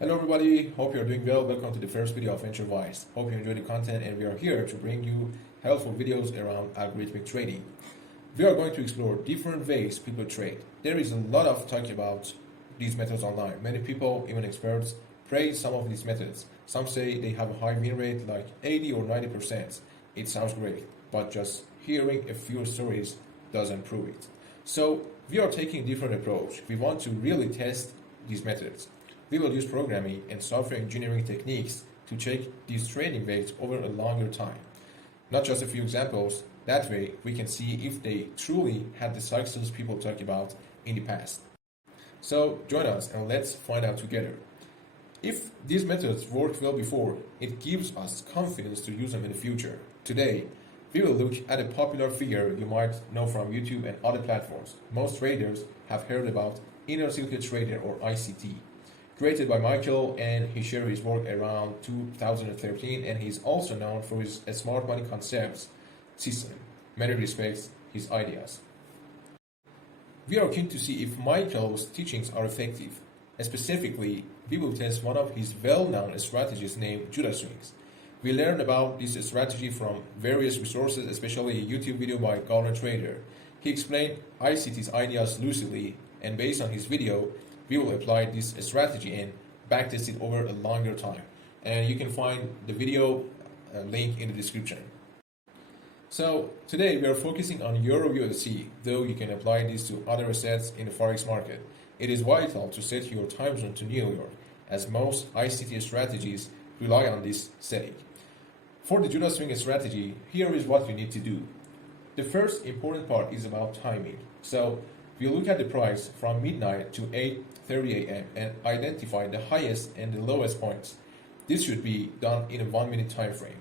Hello everybody, hope you're doing well. Welcome to the first video of Venture Wise. Hope you enjoy the content and we are here to bring you helpful videos around algorithmic trading. We are going to explore different ways people trade. There is a lot of talk about these methods online. Many people, even experts, praise some of these methods. Some say they have a high win rate like 80 or 90%. It sounds great, but just hearing a few stories doesn't prove it. So we are taking a different approach. We want to really test these methods. We will use programming and software engineering techniques to check these trading ways over a longer time. Not just a few examples, that way we can see if they truly had the success people talk about in the past. So join us and let's find out together. If these methods worked well before, it gives us confidence to use them in the future. Today, we will look at a popular figure you might know from YouTube and other platforms. Most traders have heard about Inner Circle Trader or ICT. Created by Michael, and he shared his work around 2013, and he's also known for his smart money concepts system. Many respects his ideas. We are keen to see if Michael's teachings are effective. Specifically, we will test one of his well-known strategies named Judas Swings. We learned about this strategy from various resources, especially a YouTube video by Golden Trader. He explained ICT's ideas lucidly, and based on his video, we will apply this strategy and backtest it over a longer time. And you can find the video link in the description. So today we are focusing on Euro USD, though you can apply this to other assets in the Forex market. It is vital to set your time zone to New York, as most ICT strategies rely on this setting. For the Judas Swing strategy, here is what you need to do. The first important part is about timing. So we look at the price from midnight to 8:30 a.m. and identify the highest and the lowest points. This should be done in a 1 minute time frame.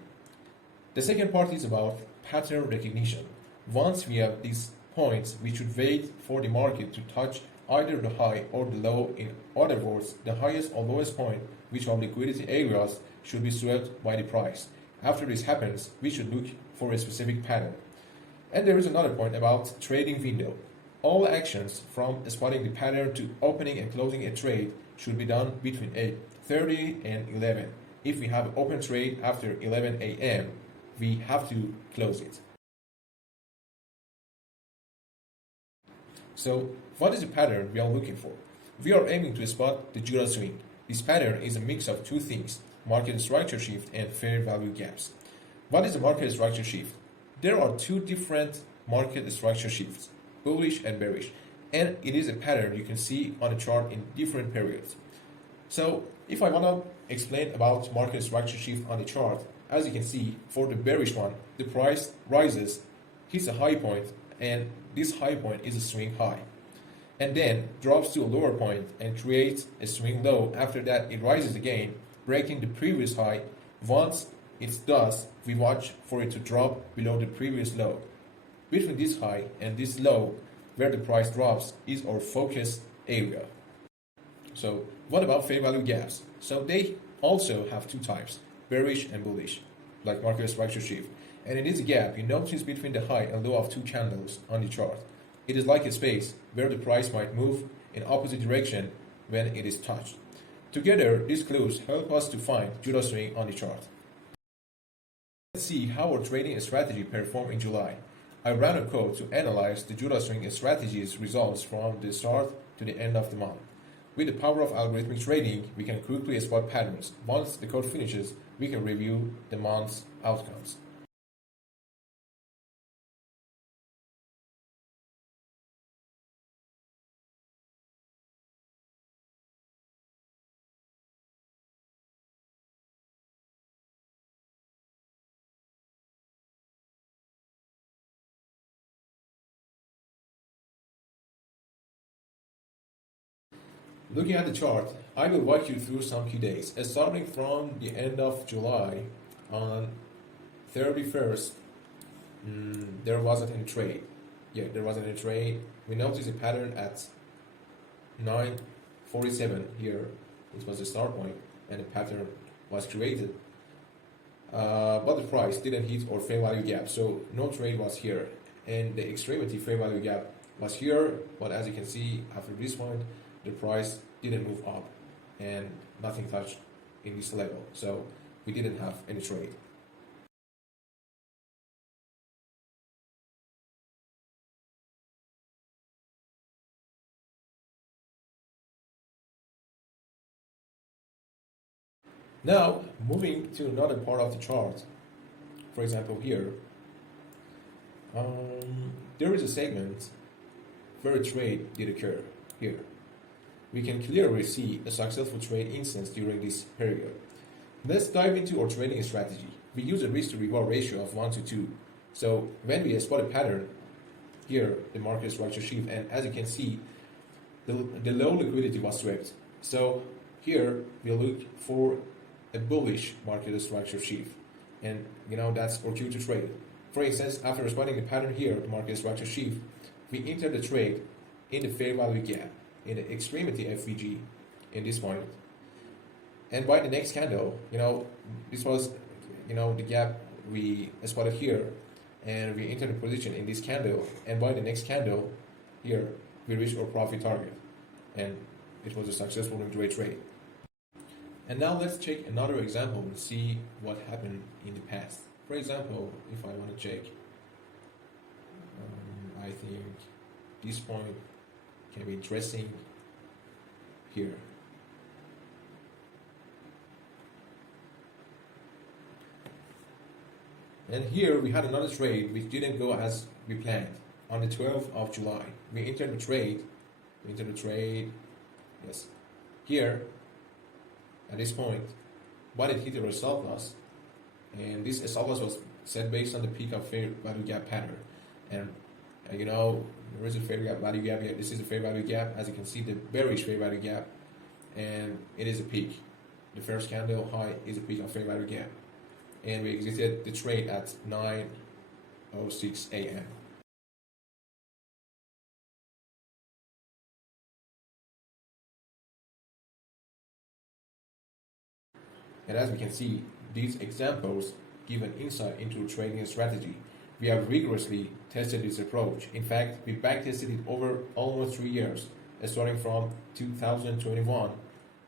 The second part is about pattern recognition. Once we have these points, we should wait for the market to touch either the high or the low. In other words, the highest or lowest point, which are liquidity areas, should be swept by the price. After this happens, we should look for a specific pattern. And there is another point about trading window. All actions from spotting the pattern to opening and closing a trade should be done between 8:30 and 11. If we have an open trade after 11 a.m., we have to close it. So, what is the pattern we are looking for? We are aiming to spot the Judas Swing. This pattern is a mix of two things: market structure shift and fair value gaps. What is the market structure shift? There are two different market structure shifts: bullish and bearish, and it is a pattern you can see on a chart in different periods. So if I want to explain about market structure shift on the chart, as you can see, for the bearish one, the price rises, hits a high point, and this high point is a swing high, and then drops to a lower point and creates a swing low. After that, it rises again, breaking the previous high. Once it does, we watch for it to drop below the previous low. Between this high and this low, where the price drops, is our focus area. So what about fair value gaps? So they also have two types, bearish and bullish, like market structure shift. And it is a gap you notice between the high and low of two candles on the chart. It is like a space where the price might move in opposite direction when it is touched. Together, these clues help us to find Judas Swing on the chart. Let's see how our trading strategy performed in July. I ran a code to analyze the Judas Swing strategy's results from the start to the end of the month. With the power of algorithmic trading, we can quickly spot patterns. Once the code finishes, we can review the month's outcomes. Looking at the chart, I will walk you through some key days. Starting from the end of July, on 31st, there wasn't any trade. There wasn't any trade. We noticed a pattern at 9:47 here. It was the start point, and a pattern was created. But the price didn't hit our fair value gap, so no trade was here. And the extremity fair value gap was here, but as you can see, after this point, the price didn't move up. and nothing touched in this level. So we didn't have any trade. Now, moving to another part of the chart, for example here, there is a segment where a trade did occur here. We can clearly see a successful trade instance during this period. Let's dive into our trading strategy. We use a risk to reward ratio of 1 to 2. So when we spot a pattern, here the market structure shift, and as you can see, the low liquidity was swept. So here we look for a bullish market structure shift, and that's our cue to trade. For instance, after spotting the pattern here, the market structure shift, we enter the trade in the fair value gap in the extremity FVG in this point, and by the next candle, this was the gap we spotted here, and we entered the position in this candle, and by the next candle here we reached our profit target, and it was a successful intraday trade. And now let's check another example and see what happened in the past. For example, if I want to check, I think this point can be interesting here. And here we had another trade which didn't go as we planned. On the 12th of July, we entered the trade. Yes, here at this point, but it hit a stop loss, and this stop loss was set based on the peak of fair value gap pattern. And there is a fair value gap here. This is a fair value gap, as you can see, the bearish fair value gap, and it is a peak. The first candle high is a peak of fair value gap, and we exited the trade at 9:06 a.m. And as we can see, these examples give an insight into trading strategy. We have rigorously tested this approach. In fact, we backtested it over almost 3 years, starting from 2021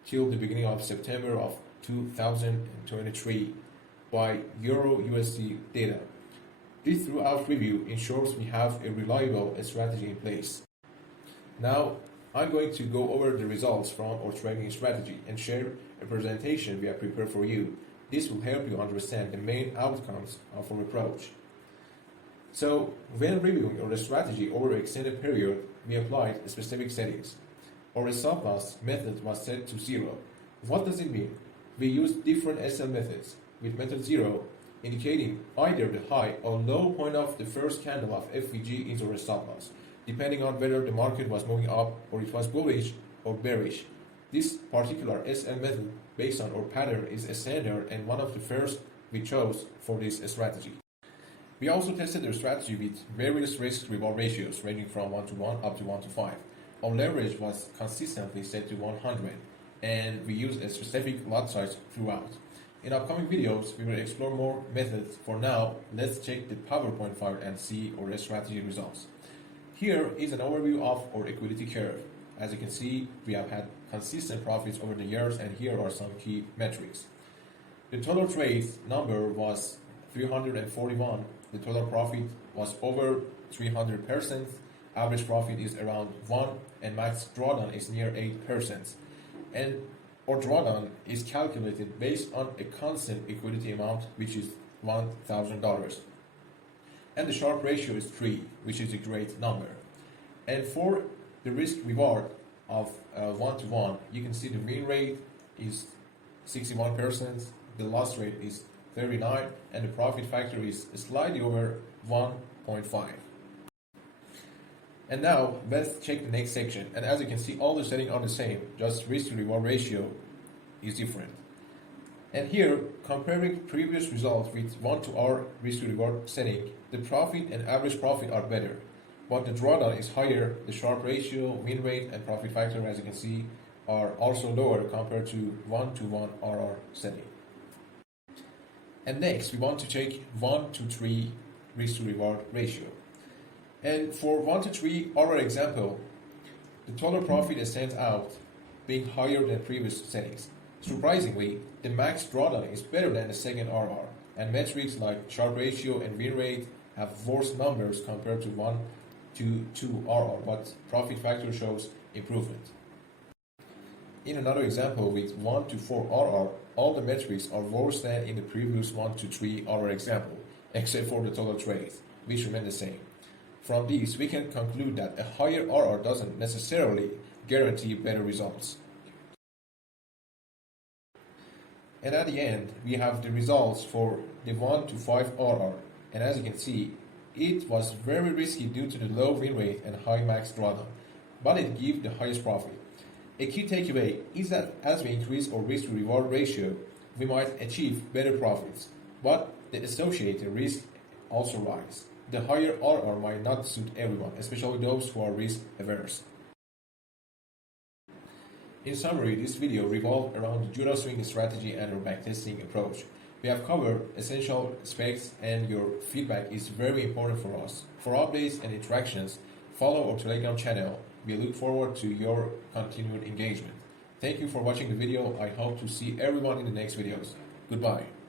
till the beginning of September of 2023 by Euro USD data. This throughout review ensures we have a reliable strategy in place. Now, I'm going to go over the results from our trading strategy and share a presentation we have prepared for you. This will help you understand the main outcomes of our approach. So, when reviewing our strategy over an extended period, we applied specific settings. Our stop loss method was set to 0. What does it mean? We used different SL methods, with method 0 indicating either the high or low point of the first candle of FVG is our stop loss, depending on whether the market was moving up or it was bullish or bearish. This particular SL method based on our pattern is a standard and one of the first we chose for this strategy. We also tested the strategy with various risk-reward ratios ranging from 1 to 1 up to 1 to 5. Our leverage was consistently set to 100, and we used a specific lot size throughout. In upcoming videos, we will explore more methods. For now, let's check the PowerPoint file and see our strategy results. Here is an overview of our equity curve. As you can see, we have had consistent profits over the years, and here are some key metrics. The total trades number was 341. The total profit was over 300%. Average profit is around 1, and max drawdown is near 8%. And our drawdown is calculated based on a constant equity amount, which is $1,000. And the Sharpe ratio is 3, which is a great number. And for the risk reward of 1 to 1, you can see the win rate is 61%, the loss rate is 39, and the profit factor is slightly over 1.5. And now let's check the next section. And as you can see, all the settings are the same, just risk to reward ratio is different. And here, comparing previous results with 1 to R risk to reward setting, the profit and average profit are better, but the drawdown is higher. The Sharpe ratio, win rate, and profit factor, as you can see, are also lower compared to 1 to 1 RR setting. And next, we want to check 1 to 3 risk to reward ratio. And for 1 to 3 RR example, the total profit stands out being higher than previous settings. Surprisingly, the max drawdown is better than the second RR, and metrics like Sharp ratio and win rate have worse numbers compared to 1 to 2 RR, but profit factor shows improvement. In another example with 1 to 4 RR, all the metrics are worse than in the previous 1 to 3 RR example, except for the total trade, which remain the same. From this, we can conclude that a higher RR doesn't necessarily guarantee better results. And at the end, we have the results for the 1 to 5 RR, and as you can see, it was very risky due to the low win rate and high max drawdown, but it gave the highest profit. A key takeaway is that as we increase our risk to reward ratio, we might achieve better profits, but the associated risk also rise. The higher RR might not suit everyone, especially those who are risk averse. In summary, this video revolved around the Judas Swing strategy and our backtesting approach. We have covered essential aspects, and your feedback is very important for us. For updates and interactions, follow our Telegram channel. We look forward to your continued engagement. Thank you for watching the video. I hope to see everyone in the next videos. Goodbye.